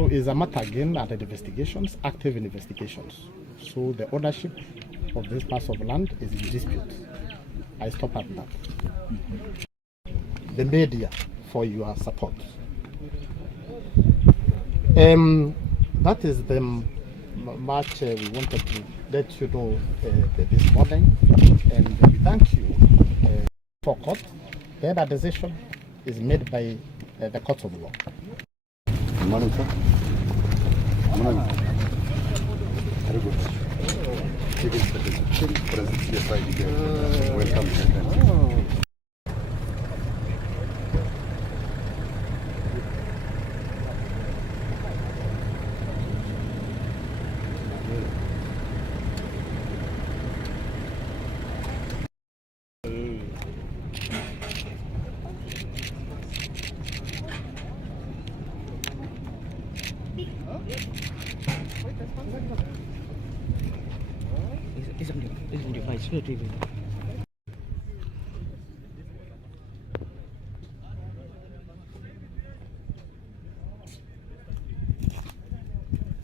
So it's a matter again at the investigations, active investigations. So the ownership of this parcel of land is in dispute. I stop at that. The media for your support. That is the much we wanted to let you know this morning, and we thank you for court. The other decision is made by the court of law. Good morning, sir. Good morning. Very good. Welcome. Isn't device